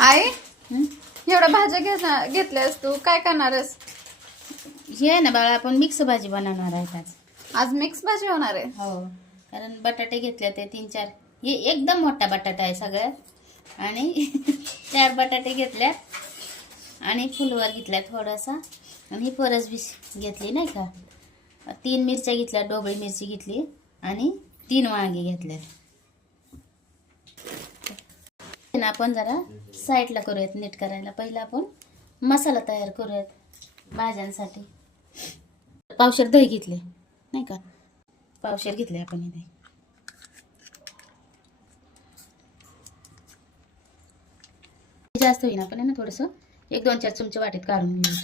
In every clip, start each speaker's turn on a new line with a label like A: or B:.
A: आई? एवढ्या भाज्या घेणार घेतल्यास तू? काय करणारस?
B: हे आहे ना बाळा आपण मिक्स भाजी बनवणार आहेत आज.
A: आज मिक्स भाजी होणार आहे?
B: हो कारण बटाटे घेतले ते तीन चार. हे एकदम मोठा बटाटा आहे सगळ्यात आणि चार बटाटे घेतल्या आणि फुलवर घेतल्या थोडासा. आणि ही फरस बी घेतली नाही का? तीन मिरच्या घेतल्या डोबळी मिरची घेतली आणि तीन वांगी घेतल्या ना आपण जरा साईडला करूयात नीट करायला. पहिला आपण मसाला तयार करूयात भाज्यांसाठी. पावशेर दही घेतले नाही का? पावशेर घेतले आपण इथे जास्त होईना आपण आहे ना थोडंसं. एक दोन चार चमचे वाटेत काढून घेऊ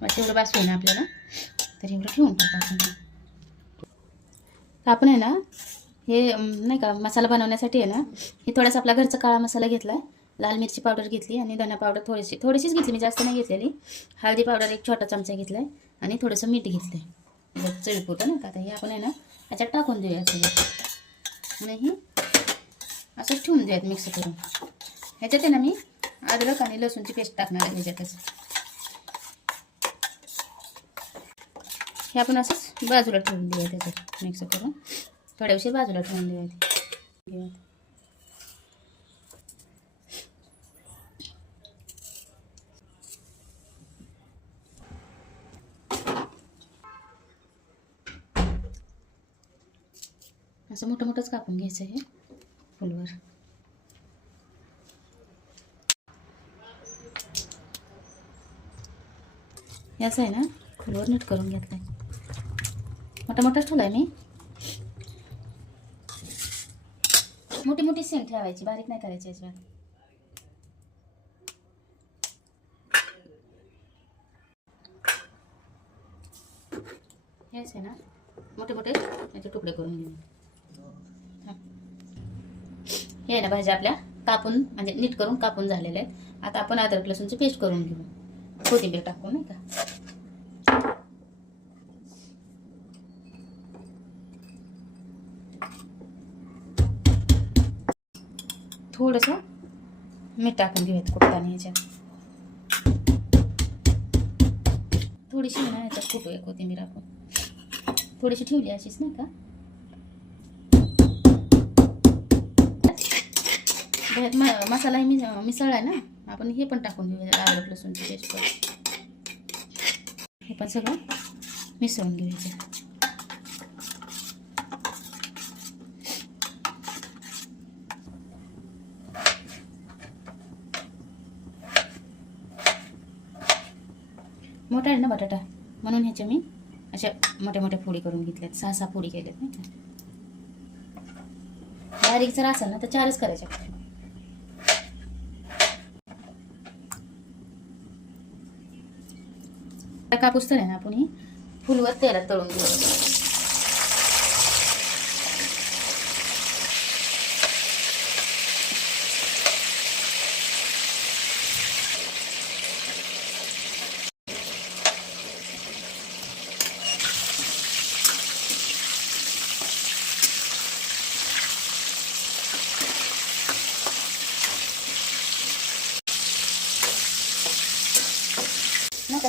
B: तेवढं तेवढं बास होईना आपल्याला. तर एवढं ठेवून टाकू आपण. आपण आहे ना हे नाही का मसाला बनवण्यासाठी आहे ना हे थोडासा आपला घरचा काळा मसाला घेतला आहे लाल मिरची पावडर घेतली आणि धना पावडर थोडीशी थोडीशीच घेतली मी जास्त नाही घेतलेली. हळदी पावडर एक छोटा चमचा घेतला आहे आणि थोडंसं मीठ घेतलं आहे चळीपुरतं नाही का आता हे आपण आहे ना याच्यात टाकून देऊया सगळं. आणि हे असं ठेवून देऊयात मिक्स करून. ह्याच्यात आहे ना मी अद्रक आणि लसूणची पेस्ट टाकणार आहे ह्याच्यातच. हे आपण असंच बाजूला ठेवून देऊया त्याच्यात मिक्स करून. थोड्या उशीर बाजूला ठेवून देऊया असं मोठं मोठंच कापून घ्यायचं हे फुलवर. हे असं आहे ना? फुलवर नीट करून घेतलं आहे मोठा मोठाच ठेवलाय मी. मोठी मोठी शेंग ठेवायची बारीक नाही करायची याच्यावर हेच आहे ना मोठे मोठे याचे तुकडे करून घेऊ हे. आहे ना भाज्या आपल्या कापून म्हणजे नीट करून कापून झालेल्या आहेत. आता आपण अद्रक लसूणची पेस्ट करून घेऊ. कोथिंबीर टाकू नाही का? थोडंसं मीठ टाकून घेऊयात कुठताना ह्याच्यात. थोडीशी ना ह्याच्यात कुटूया कोथिंबीर आपण. थोडीशी ठेवली अशीच नाही का? म- मसाला मी आहे ना आपण हे पण टाकून घेऊया अद्रक लसूणची पेस्ट हे पण सगळं मिसळून घेऊया मोठा आहे ना बटाटा? म्हणून ह्याच्या मी अशा मोठ्या मोठ्या फोडी करून घेतल्यात. सहा सहा फोडी केल्यात नाही का? बारीक जर असेल ना तर चारच करायच्या कापूस तर आहे ना आपण ही. फुलवर तेलात तळून घेऊ.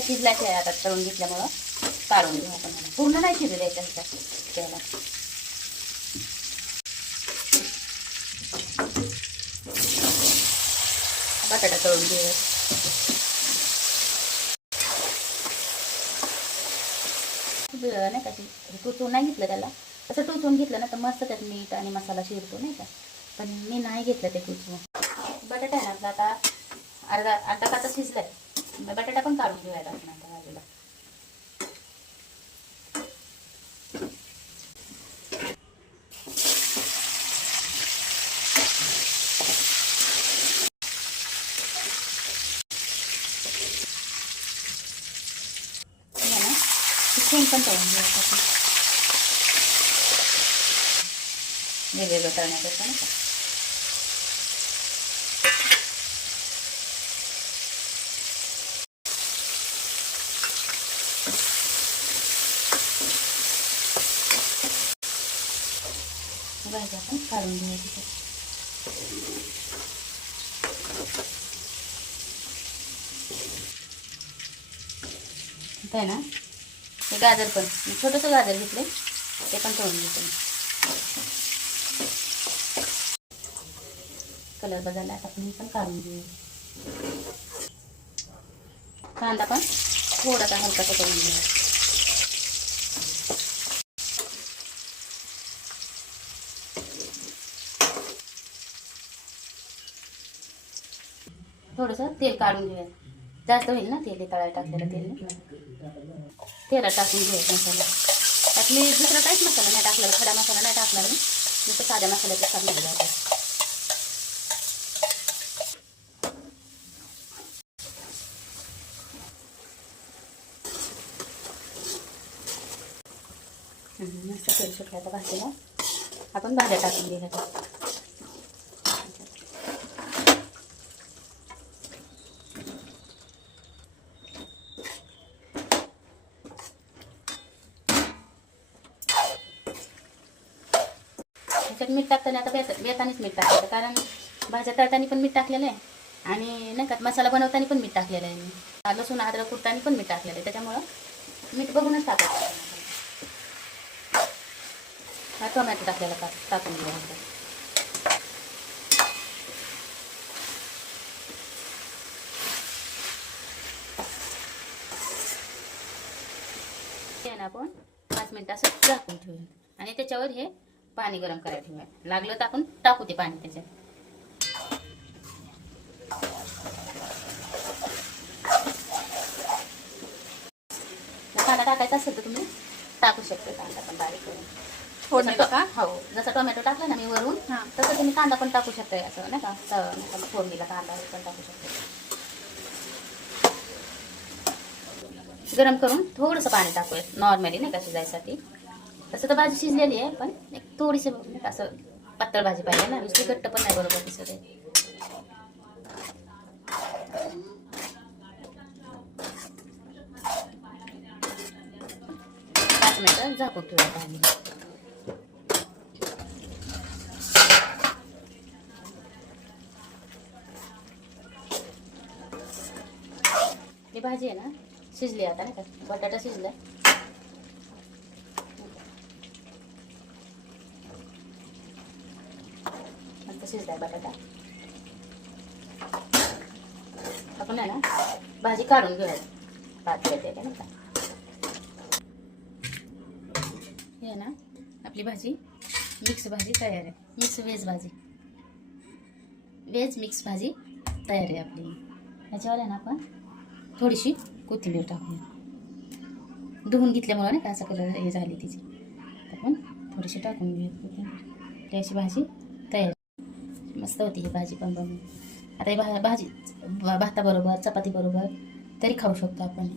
B: नाही शिजल्याचे आहे आता तळून घेतल्यामुळं काढून घेऊ आपण. पूर्ण नाही शिजू द्यायचं ह्याच्यात त्याला. बटाटा तळून घेऊ नाही का ते? टोचून नाही घेतलं त्याला? तसं टोचून घेतलं ना तर मस्त त्यात मीठ आणि मसाला शिरतो नाही का? पण मी नाही घेतलं ते टोचून. बटाटा आहे ना आता अर्धा अर्धा तास शिजलाय. बटाटा पण काढून घेऊया आपण बाजूला. शेंग पण तळून घेऊया आपण वेगवेगळं तळण्यापेक्षा नाही का? भाज्या आपण काढून घेऊया तिथे आहे ना हे गाजर पण छोटंसं गाजर घेतले ते पण तोडून घेतले कलर बदलला आता आपण हे पण काढून घेऊ कांदा पण थोडासा हलकासा करून घेऊया. थोडंसं तेल काढून घेऊया. जास्त होईल ना तेल तळायला टाकलेलं तेल तेला टाकून घेऊया मसाला त्यात मी दुसरा काहीच मसाला नाही टाकलेला खडा मसाला नाही टाकला मी. नुसतं साध्या मसाल्याचं टाकलेलं जातं मस्त तेल सुटलं आता भाजीला. आपण भाज्या टाकून घेऊया त्यात. त्याच्यात मीठ टाकताना आता बेत बेतानेच मीठ टाकायचं कारण भाज्या तळताना पण मीठ टाकलेलं आहे. आणि नाही का मसाला बनवताना पण मीठ टाकलेलं आहे मी. लसूण अद्रक कुटताना पण मीठ टाकलेलं आहे. त्याच्यामुळं मीठ बघूनच टाकायचं हा टोमॅटो टाकलेला का टाकून घेऊ ना आपण पाच मिनिटं असं झाकून ठेवूया आणि त्याच्यावर हे पाणी गरम करायला ठेवूया. लागलं तर आपण टाकू ते पाणी त्याच्यात. कांदा टाकायचा असेल तर तुम्ही टाकू शकता कांदा पण बारीक करून.
A: फोडणी का
B: हो जसं टोमॅटो टाकला ना मी वरून
A: हां.
B: तसं तुम्ही कांदा पण टाकू शकताय असं नाही का? फोडणीला कांदा पण टाकू शकता. गरम करून थोडंसं पाणी टाकूया नॉर्मली नाही का शिजायसाठी. तसं तर भाजी शिजलेली आहे पण एक थोडीशी असं पातळ भाजी पाहिजे ना. नुसती घट्ट पण नाही बरोबर दिसत आहे. पाच मिनटं झाकून ठेवूया ही भाजी आहे ना शिजली आता नाही का? बटाटा शिजलाय. शिजलाय बटाटा. आपण आहे ना भाजी काढून घेऊया. भात येते का नाही हे ना आपली भाजी मिक्स भाजी तयार आहे. मिक्स व्हेज भाजी. व्हेज मिक्स भाजी तयार आहे आपली. ह्याच्यावर आहे ना आपण थोडीशी कोथिंबीर टाकूया. धुवून घेतल्यामुळं नाही का असं कलर हे झाली तिची. आपण थोडीशी टाकून घेऊ कोथिंबीर. त्याची भाजी मस्त होती ही भाजी पण बनवून आता ही भा भाजी भा- भाताबरोबर चपातीबरोबर तरी खाऊ शकतो आपण.